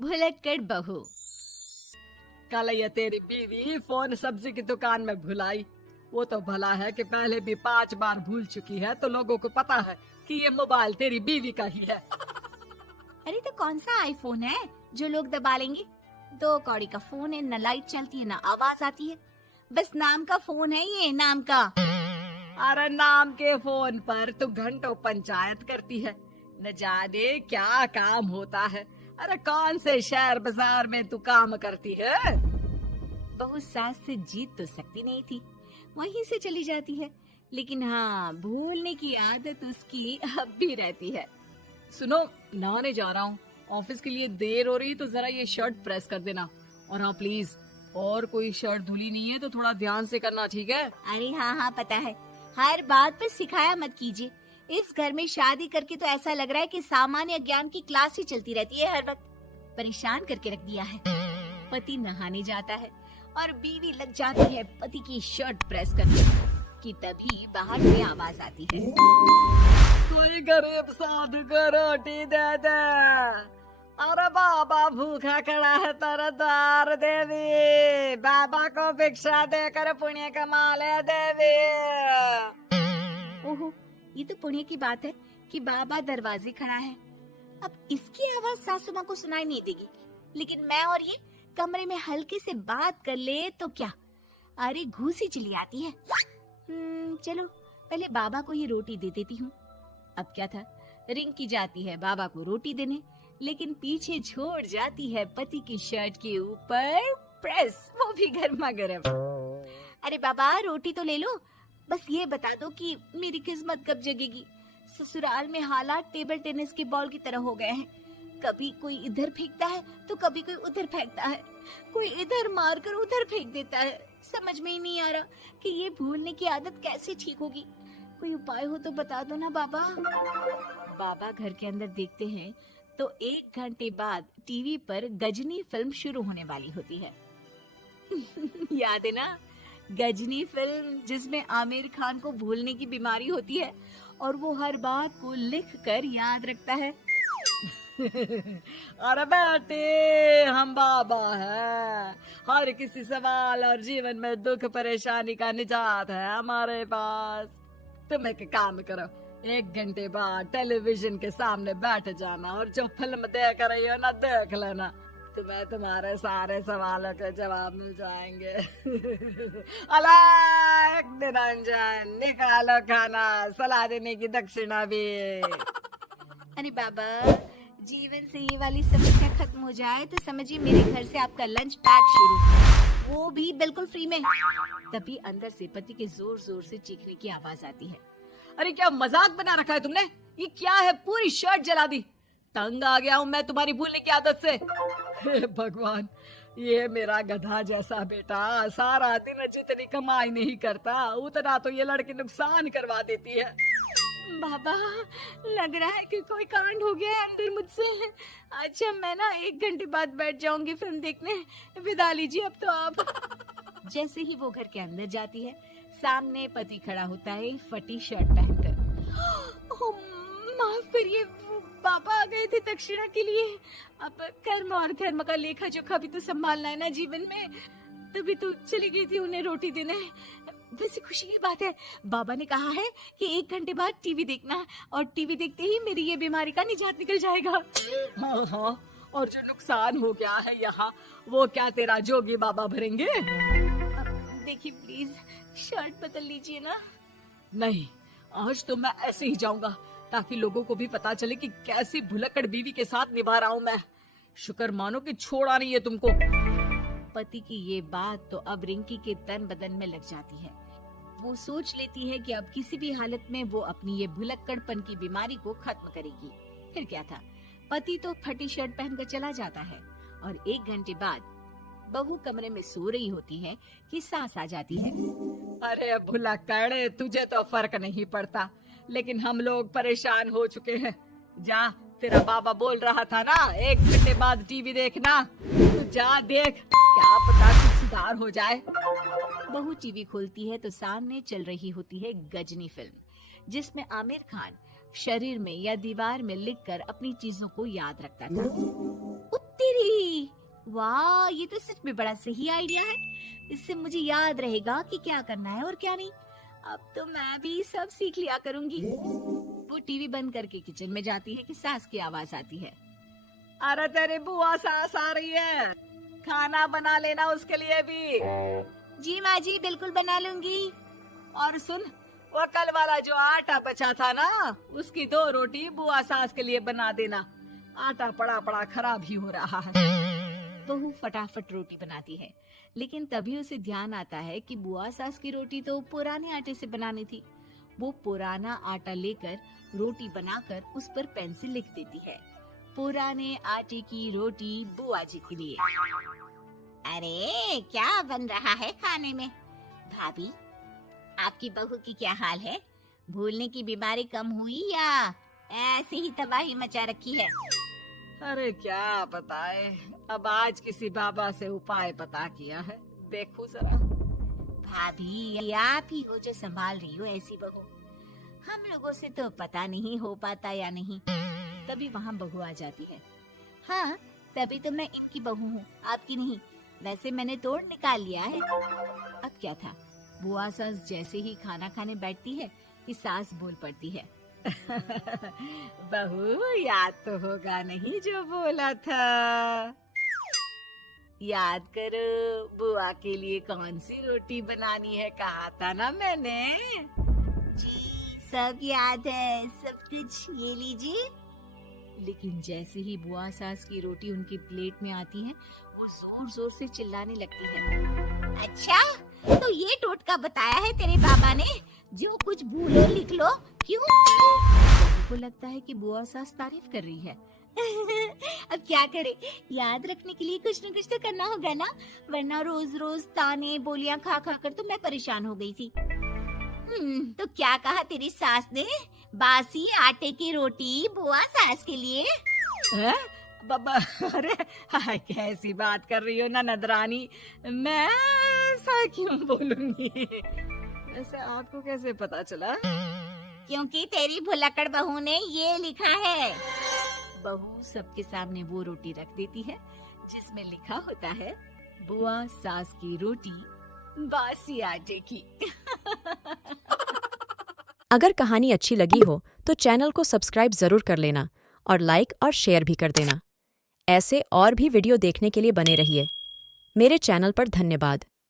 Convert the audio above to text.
भुलक्कड़ बहू। कल ये तेरी बीवी फोन सब्जी की दुकान में भुलाई। वो तो भला है कि पहले भी 5 बार भूल चुकी है, तो लोगों को पता है कि ये मोबाइल तेरी बीवी का ही है। अरे तो कौन सा आईफोन है जो लोग दबा लेंगे? 2 कौड़ी का फोन है, न लाइट चलती है न आवाज आती है, बस नाम का फोन है ये, नाम का। अरे नाम के फोन पर तू घंटों पंचायत करती है, न जाने क्या काम होता है। अरे कौन से शहर बाजार में तू काम करती है? बहू सास से जीत तो सकती नहीं थी, वहीं से चली जाती है, लेकिन हाँ भूलने की आदत उसकी अब भी रहती है। सुनो, नहाने जा रहा हूँ, ऑफिस के लिए देर हो रही, तो जरा ये शर्ट प्रेस कर देना। और हाँ प्लीज, और कोई शर्ट धुली नहीं है तो थोड़ा ध्यान से करना, ठीक है? अरे हाँ पता है, हर बात पर सिखाया मत कीजिए। इस घर में शादी करके तो ऐसा लग रहा है कि सामान्य ज्ञान की क्लास ही चलती रहती है, हर वक्त परेशान करके रख दिया है। पति नहाने जाता है और बीवी लग जाती है पति की शर्ट प्रेस करने कि तभी बाहर से आवाज आती है, कोई गरीब साधु को रोटी दे दे। अरे बाबा भूखा खड़ा है तेरे द्वार देवी, बाबा को भिक्षा देकर पुण्य कमा ले देवी। ओहो, ये तो पुण्य की बात है कि बाबा दरवाजे खड़ा है। अब इसकी आवाज सासू माँ को सुनाई नहीं देगी, लेकिन मैं और ये कमरे में हल्के से बात कर ले तो क्या, अरे घूसी चली आती है। चलो पहले बाबा को ये रोटी दे देती हूँ। अब क्या था, रिंकी जाती है बाबा को रोटी देने, लेकिन पीछे छोड़ जाती है पति की शर्ट के ऊपर प्रेस, वो भी गर्मा गर्म। अरे बाबा रोटी तो ले लो, बस ये बता दो कि मेरी किस्मत कब जगेगी। ससुराल में हालात टेबल टेनिस के बॉल की तरह हो गए हैं, कभी कोई इधर फेंकता है तो कभी कोई उधर फेंकता है, कोई इधर मारकर उधर फेंक देता है। समझ में ही नहीं आ रहा कि ये भूलने की आदत कैसे ठीक होगी। कोई उपाय हो तो बता दो ना बाबा। बाबा घर के अंदर देखते हैं तो 1 घंटे बाद टीवी पर गजनी फिल्म शुरू होने वाली होती है। याद है ना, गजनी फिल्म जिसमें आमिर खान को भूलने की बीमारी होती है और वो हर बात को लिख कर याद रखता है। अरे बेटे, हम बाबा हैं, हर किसी सवाल और जीवन में दुख परेशानी का निजात है हमारे पास। तुम एक काम करो, 1 घंटे बाद टेलीविजन के सामने बैठ जाना और जो फिल्म देख रही हो ना, देख लेना, तुम्हें तुम्हारे सारे सवालों के जवाब मिल जाएंगे। अलग निरंजन, निकालो खाना, सलाह देने की दक्षिणा भी। अरे बाबा, जीवन से ये वाली समस्या खत्म हो जाए तो समझिए मेरे घर से आपका लंच पैक शुरू, वो भी बिल्कुल फ्री में। तभी अंदर से पति के जोर जोर से चीखने की आवाज आती है। अरे क्या मजाक बना रखा है तुमने? ये क्या है, पूरी शर्ट जला दी। तंग आ गया हूँ मैं तुम्हारी भूलने की आदत से। हे भगवान, ये मेरा गधा जैसा बेटा सारा दिन जितनी कमाई नहीं करता उतना तो ये लड़की नुकसान करवा देती है। बाबा, लग रहा है कि कोई कांड हो गया है अंदर मुझसे। अच्छा मैं ना 1 घंटे बाद बैठ जाऊंगी फिल्म देखने, विदा लीजिए अब तो आप। जैसे ही वो घर के अंदर जाती है, सामने पति खड़ा होता है फटी शर्ट पहनकर। माफ करिए, पापा आ गए थे दक्षिणा के लिए। अब कर्म और धर्म का लेखा जोखा भी तो संभालना है ना जीवन में, तभी तो चली गई थी उन्हें रोटी देने। वैसे खुशी की बात है, बाबा ने कहा है कि 1 घंटे बाद टीवी देखना, और टीवी देखते ही मेरी ये बीमारी का निजात निकल जाएगा। हाँ हाँ, और जो नुकसान हो गया है यहाँ, वो क्या तेरा जोगी बाबा भरेंगे? देखिए प्लीज शर्ट बदल लीजिए ना। नहीं, आज तो मैं ऐसे ही जाऊंगा, ताकि लोगों को भी पता चले कि कैसी भुलक्कड़ बीवी के साथ निभा रहा हूँ मैं। शुक्र मानो कि छोड़ा नहीं है तुमको। पति की ये बात तो अब रिंकी के तन बदन में लग जाती है। वो सोच लेती है कि अब किसी भी हालत में वो अपनी ये भुलक्कड़पन की बीमारी को खत्म करेगी। फिर क्या था, पति तो फटी शर्ट पहनकर चला जाता है और 1 घंटे बाद बहू कमरे में सो रही होती है कि सास आ जाती है। अरे भुलक्कड़, तुझे तो फर्क नहीं पड़ता, लेकिन हम लोग परेशान हो चुके हैं। जा, तेरा बाबा बोल रहा था ना 1 घंटे बाद टीवी देखना, तो जा देख, क्या पता कुछ सुधार हो जाए। बहू टीवी खोलती है तो सामने चल रही होती है गजनी फिल्म, जिसमें आमिर खान शरीर में या दीवार में लिखकर अपनी चीजों को याद रखता था। तेरी, वाह, ये तो सच में बड़ा सही आइडिया है। इससे मुझे याद रहेगा कि क्या करना है और क्या नहीं। अब तो मैं भी सब सीख लिया करूंगी। वो टीवी बंद करके किचन में जाती है कि सास की आवाज आती है। अरे तेरी बुआ सास आ रही है, खाना बना लेना उसके लिए भी। जी माँ जी, बिल्कुल बना लूंगी। और सुन, वो कल वाला जो आटा बचा था ना, उसकी 2 रोटी बुआ सास के लिए बना देना। आटा पड़ा पड़ा खराब ही हो रहा है। बहू फटाफट रोटी बनाती है, लेकिन तभी उसे ध्यान आता है कि बुआ सास की रोटी तो पुराने आटे से बनानी थी। वो पुराना आटा लेकर रोटी बनाकर उस पर पेन से लिख देती है, पुराने आटे की रोटी बुआ जी के लिए। अरे क्या बन रहा है खाने में? भाभी, आपकी बहू की क्या हाल है? भूलने की बीमारी कम हुई या ऐसे ही तबाही मचा रखी है? अरे क्या बताए, अब आज किसी बाबा से उपाय पता किया है, देखो जरा। भाभी, ये आप ही हो जो संभाल रही हो ऐसी बहू। हम लोगों से तो पता नहीं हो पाता या नहीं। तभी वहाँ बहू आ जाती है। हाँ, तभी तो मैं इनकी बहू हूँ, आपकी नहीं। वैसे मैंने तोड़ निकाल लिया है। अब क्या था, बुआ सास जैसे ही खाना खाने बैठती है कि सास बोल पड़ती है। बहू, याद तो होगा नहीं जो बोला था? याद करो, बुआ के लिए कौन सी रोटी बनानी है, कहा था ना मैंने। जी, सब याद है, सब कुछ, ये लीजिए। लेकिन जैसे ही बुआ सास की रोटी उनकी प्लेट में आती है, वो जोर जोर से चिल्लाने लगती है। अच्छा, तो ये टोटका बताया है तेरे बाबा ने, जो कुछ भूलो लिख लो, क्यों? को लगता है कि बुआ सास तारीफ कर रही है। अब क्या करे, याद रखने के लिए कुछ न कुछ तो करना होगा ना, वरना रोज रोज ताने बोलियां खा खा कर तो मैं परेशान हो गई थी। तो क्या कहा तेरी सास ने? बासी आटे की रोटी बुआ सास के लिए? है? बाबा, अरे हाय, कैसी बात कर रही हो ननद रानी, मैं ऐसा क्यों बोलूंगी? ऐसे आपको कैसे पता चला? क्योंकि तेरी भुलक्कड़ बहू ने ये लिखा है। बहू सबके सामने वो रोटी रख देती है जिसमें लिखा होता है, बुआ सास की रोटी बासी आटे की। अगर कहानी अच्छी लगी हो तो चैनल को सब्सक्राइब जरूर कर लेना और लाइक और शेयर भी कर देना। ऐसे और भी वीडियो देखने के लिए बने रहिए। मेरे चैनल पर धन्यवाद।